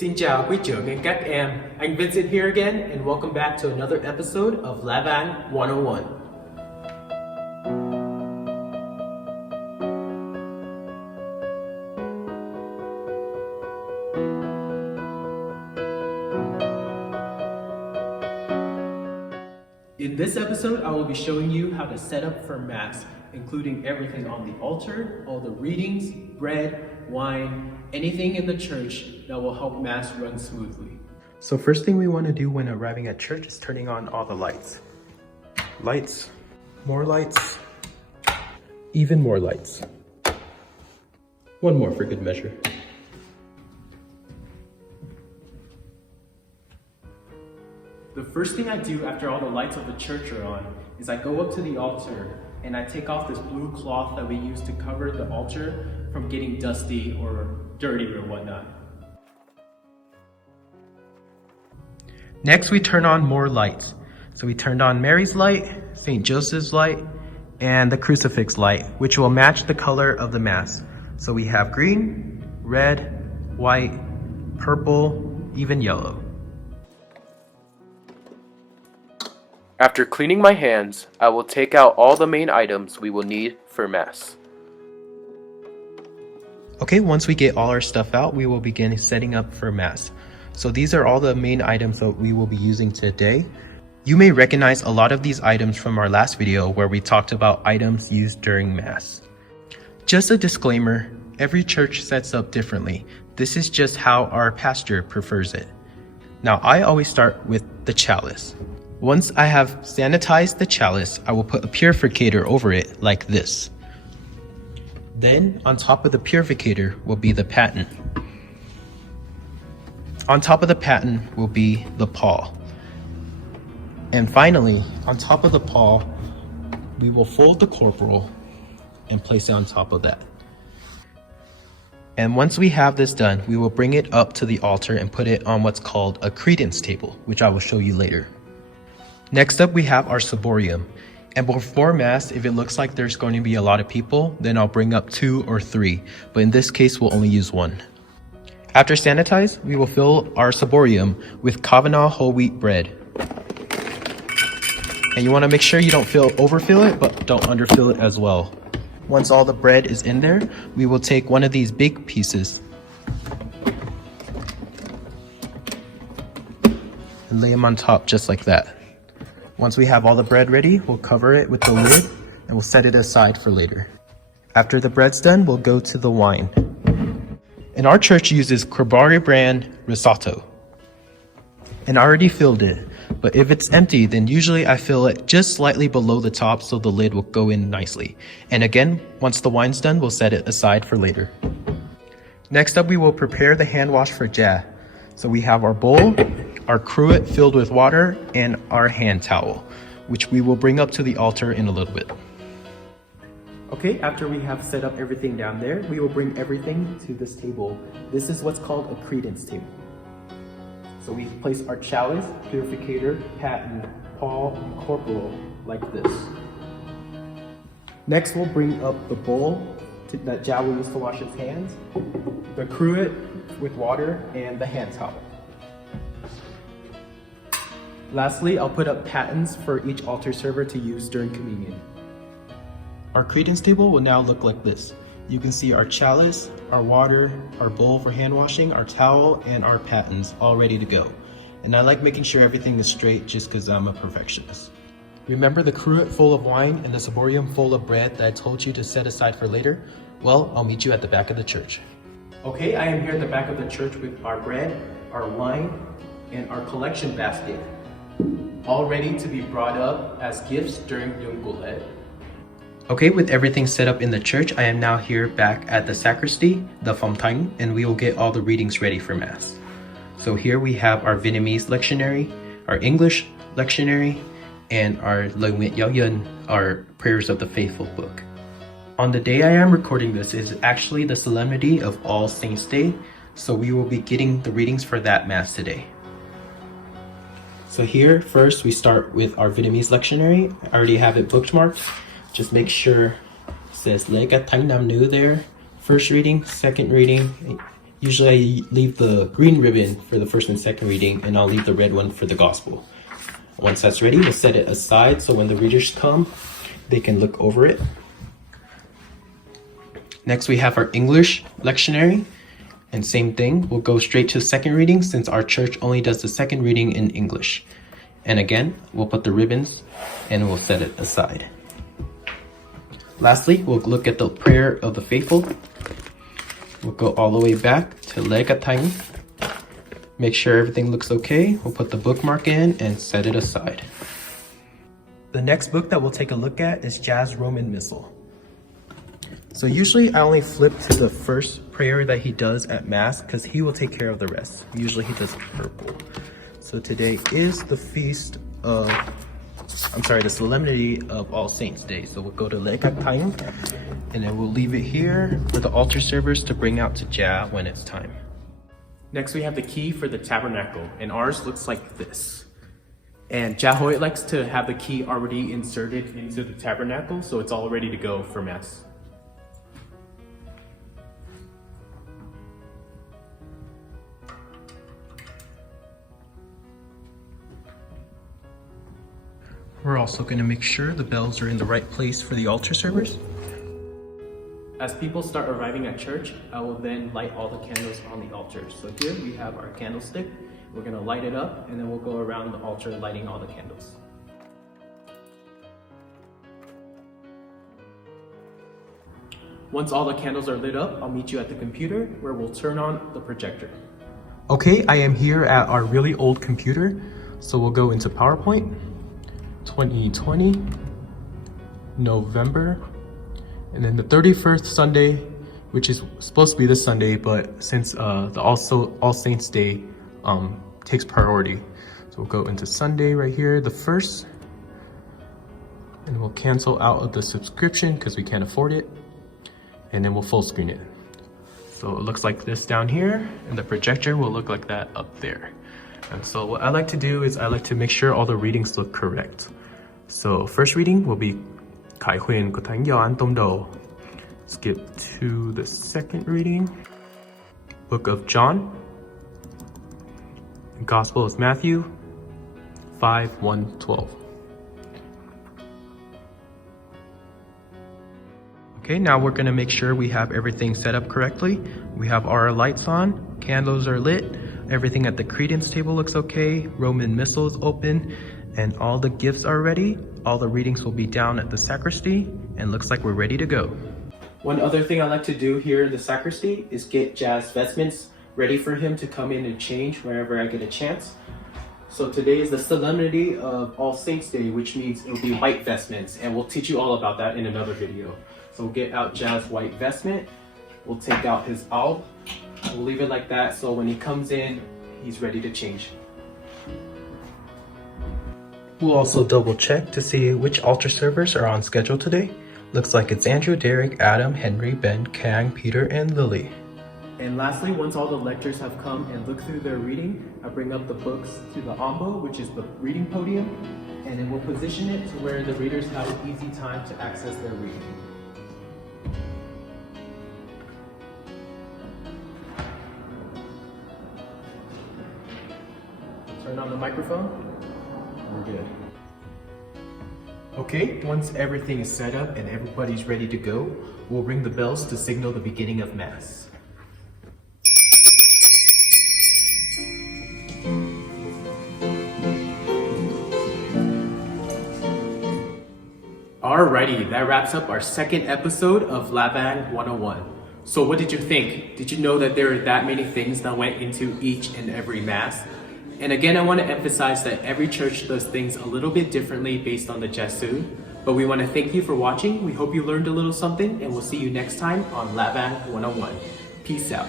Xin chào quý trưởng and các em. Anh Vincent here again and welcome back to another episode of Lavang 101. In this episode, I will be showing you how to set up for Mass, including everything on the altar, all the readings, bread, wine, anything in the church that will help Mass run smoothly. So first thing we want to do when arriving at church is turning on all the lights. Lights, more lights, even more lights. One more for good measure. The first thing I do after all the lights of the church are on is I go up to the altar and I take off this blue cloth that we use to cover the altar from getting dusty or dirty or whatnot. Next, we turn on more lights. So we turned on Mary's light, St. Joseph's light, and the crucifix light, which will match the color of the Mass. So we have green, red, white, purple, even yellow. After cleaning my hands, I will take out all the main items we will need for Mass. Okay, once we get all our stuff out, we will begin setting up for Mass. So these are all the main items that we will be using today. You may recognize a lot of these items from our last video where we talked about items used during Mass. Just a disclaimer, every church sets up differently. This is just how our pastor prefers it. Now, I always start with the chalice. Once I have sanitized the chalice, I will put a purificator over it like this. Then, on top of the purificator will be the paten. On top of the paten will be the pall. And finally, on top of the pall, we will fold the corporal and place it on top of that. And once we have this done, we will bring it up to the altar and put it on what's called a credence table, which I will show you later. Next up, we have our ciborium. And before Mass, if it looks like there's going to be a lot of people, then I'll bring up 2 or 3. But in this case, we'll only use 1. After sanitize, we will fill our ciborium with Kavanaugh whole wheat bread. And you want to make sure you don't overfill it, but don't underfill it as well. Once all the bread is in there, we will take one of these big pieces and lay them on top just like that. Once we have all the bread ready, we'll cover it with the lid and we'll set it aside for later. After the bread's done, we'll go to the wine. And our church uses Crevice brand risotto. And I already filled it, but if it's empty, then usually I fill it just slightly below the top so the lid will go in nicely. And again, once the wine's done, we'll set it aside for later. Next up, we will prepare the hand wash for Jah. So we have our bowl, our cruet filled with water, and our hand towel, which we will bring up to the altar in a little bit. Okay, after we have set up everything down there, we will bring everything to this table. This is what's called a credence table. So we place our chalice, purificator, paten, pall, and corporal like this. Next, we'll bring up the bowl that Jah will use to wash his hands, the cruet with water, and the hand towel. Lastly, I'll put up patens for each altar server to use during communion. Our credence table will now look like this. You can see our chalice, our water, our bowl for hand washing, our towel, and our patens all ready to go. And I like making sure everything is straight just because I'm a perfectionist. Remember the cruet full of wine and the ciborium full of bread that I told you to set aside for later? Well, I'll meet you at the back of the church. Okay, I am here at the back of the church with our bread, our wine, and our collection basket, all ready to be brought up as gifts during Yung Guled. Okay, with everything set up in the church, I am now here back at the sacristy, the Thánh, and we will get all the readings ready for Mass. So here we have our Vietnamese lectionary, our English lectionary, and our Lời Nguyện Giáo Dân, our Prayers of the Faithful book. On the day I am recording this is actually the Solemnity of All Saints Day, so we will be getting the readings for that Mass today. So here, first we start with our Vietnamese lectionary. I already have it bookmarked. Just make sure it says Lễ Các Thánh Nam Nữ there. First reading, second reading, Usually I leave the green ribbon for the first and second reading, and I'll leave the red one for the gospel. Once that's ready, we'll set it aside so when the readers come, they can look over it. Next, we have our English lectionary, and same thing, we'll go straight to second reading since our church only does the second reading in English. And again, we'll put the ribbons and we'll set it aside. Lastly, we'll look at the prayer of the faithful. We'll go all the way back to Thánh. Make sure everything looks okay. We'll put the bookmark in and set it aside. The next book that we'll take a look at is Jazz Roman Missal. So usually I only flip to the first prayer that he does at Mass because he will take care of the rest. Usually he does purple. So today is the the Solemnity of All Saints Day. So we'll go to Thánh and then we'll leave it here for the altar servers to bring out to Jah when it's time. Next we have the key for the tabernacle, and ours looks like this. And Jah Hoyt likes to have the key already inserted into the tabernacle, so it's all ready to go for Mass. We're also going to make sure the bells are in the right place for the altar servers. As people start arriving at church, I will then light all the candles on the altar. So here we have our candlestick. We're going to light it up and then we'll go around the altar lighting all the candles. Once all the candles are lit up, I'll meet you at the computer where we'll turn on the projector. Okay, I am here at our really old computer. So we'll go into PowerPoint. 2020, November, and then the 31st Sunday, which is supposed to be this Sunday, but since the All Saints Day takes priority, so we'll go into Sunday right here, the 1st, and we'll cancel out of the subscription because we can't afford it, and then we'll full screen it. So it looks like this down here, and the projector will look like that up there. And so what I like to do is I like to make sure all the readings look correct. So first reading will be Khải huyền của Thánh Gioan Tông Đồ. Skip to the second reading. Book of John. Gospel is Matthew 5:1-12. Okay, now we're going to make sure we have everything set up correctly. We have our lights on, candles are lit, everything at the credence table looks okay, Roman Missal is open, and all the gifts are ready. All the readings will be down at the sacristy, and looks like we're ready to go. One other thing I like to do here in the sacristy is get Jazz vestments ready for him to come in and change wherever I get a chance. So today is the Solemnity of All Saints Day, which means it'll be white vestments, and we'll teach you all about that in another video. So we'll get out Jazz's white vestment, we'll take out his alb, we'll leave it like that so when he comes in, he's ready to change. We'll also double check to see which altar servers are on schedule today. Looks like it's Andrew, Derek, Adam, Henry, Ben, Kang, Peter, and Lily. And lastly, once all the lectors have come and looked through their reading, I bring up the books to the ombo, which is the reading podium, and then we'll position it to where the readers have an easy time to access their reading. Turn on the microphone. We're good. Okay, once everything is set up and everybody's ready to go, we'll ring the bells to signal the beginning of Mass. Alrighty, that wraps up our second episode of Lavang 101. So what did you think? Did you know that there are that many things that went into each and every Mass? And again, I want to emphasize that every church does things a little bit differently based on the Jesu. But we want to thank you for watching. We hope you learned a little something, and we'll see you next time on Lavang 101. Peace out.